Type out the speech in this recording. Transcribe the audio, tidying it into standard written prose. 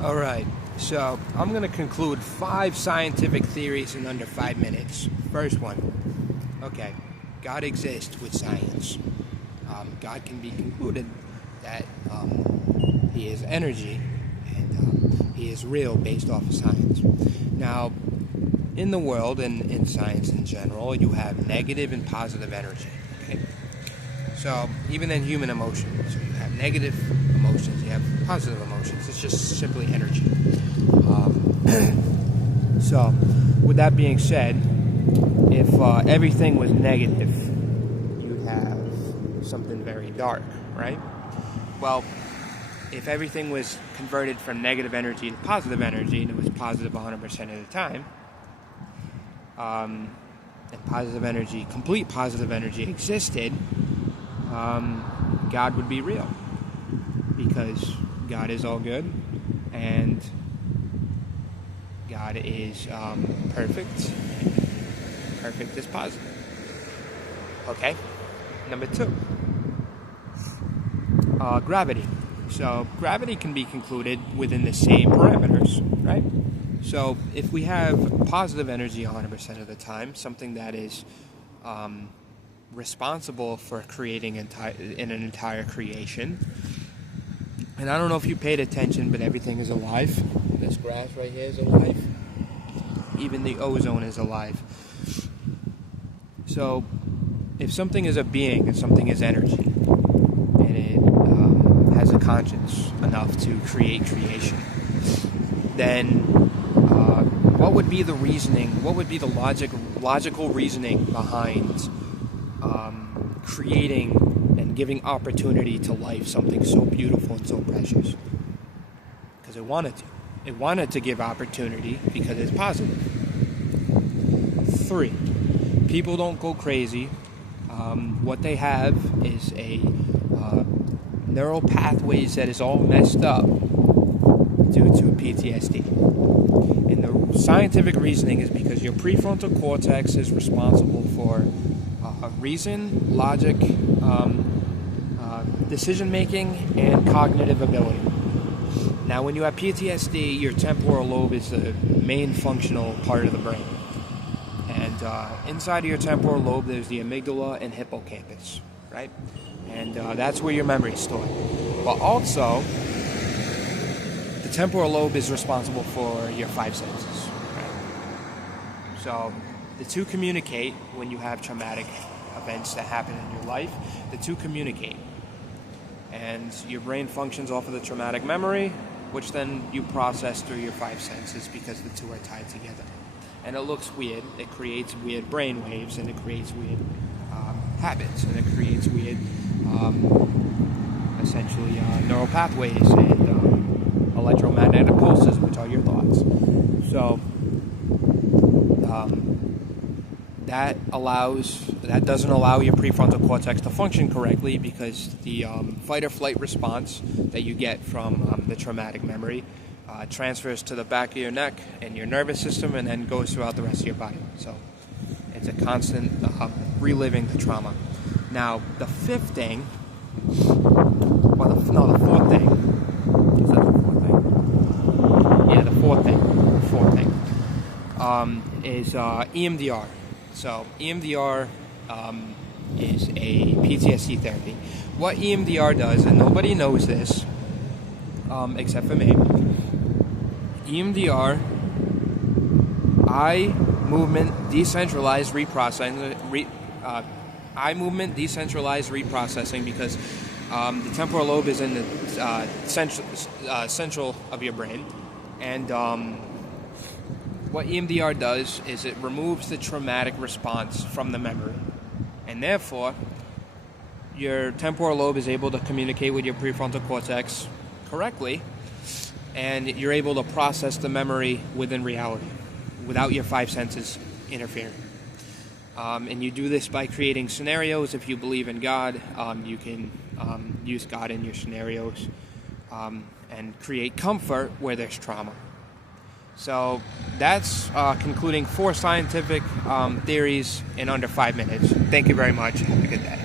All right, so I'm going to conclude 5 scientific theories in under 5 minutes. First one, okay, God exists with science. God can be concluded that he is energy and he is real based off of science. Now, in the world and in science in general, you have negative and positive energy. Okay, so even in human emotions, so you have negative emotions, you have positive emotions. It's just simply energy. So, with that being said, if everything was negative, you'd have something very dark, right? Well, if everything was converted from negative energy to positive energy, and it was positive 100% of the time, and positive energy, complete positive energy existed, God would be real. Because God is all good, and God is perfect. Perfect is positive. Okay? Number 2. Gravity. So, gravity can be concluded within the same parameters, right? So, if we have positive energy 100% of the time, something that is responsible for creating an entire creation. And I don't know if you paid attention, but everything is alive. This grass right here is alive. Even the ozone is alive. So, if something is a being and something is energy, and it has a conscience enough to create creation, then what would be the reasoning? What would be the logical reasoning behind creating and giving opportunity to life something so beautiful and so precious? Because it wanted to. It wanted to give opportunity because it's positive. 3, people don't go crazy. What they have is a neural pathways that is all messed up due to PTSD. And the scientific reasoning is because your prefrontal cortex is responsible for reason, logic, decision-making, and cognitive ability. Now, when you have PTSD, your temporal lobe is the main functional part of the brain. And inside of your temporal lobe, there's the amygdala and hippocampus, right? And that's where your memory is stored. But also, the temporal lobe is responsible for your 5 senses, right? So, the two communicate when you have traumatic events that happen in your life. The two communicate. And your brain functions off of the traumatic memory, which then you process through your 5 senses because the two are tied together. And it looks weird. It creates weird brain waves, and it creates weird habits, and it creates weird, essentially, neural pathways and electromagnetic pulses, which are your thoughts. So, that doesn't allow your prefrontal cortex to function correctly because the fight or flight response that you get from the traumatic memory transfers to the back of your neck and your nervous system and then goes throughout the rest of your body. So it's a constant reliving the trauma. Now, the 5th thing, or the 4th thing, is that the 4th thing? Yeah, the 4th thing. Is EMDR. So EMDR is a PTSD therapy. What EMDR does, and nobody knows this except for me, EMDR, eye movement decentralized reprocessing, because the temporal lobe is in the central of your brain, and what EMDR does is it removes the traumatic response from the memory, and therefore your temporal lobe is able to communicate with your prefrontal cortex correctly, and you're able to process the memory within reality without your 5 senses interfering. And you do this by creating scenarios. If you believe in God, you can use God in your scenarios and create comfort where there's trauma. So that's concluding 4 scientific theories in under 5 minutes. Thank you very much. Have a good day.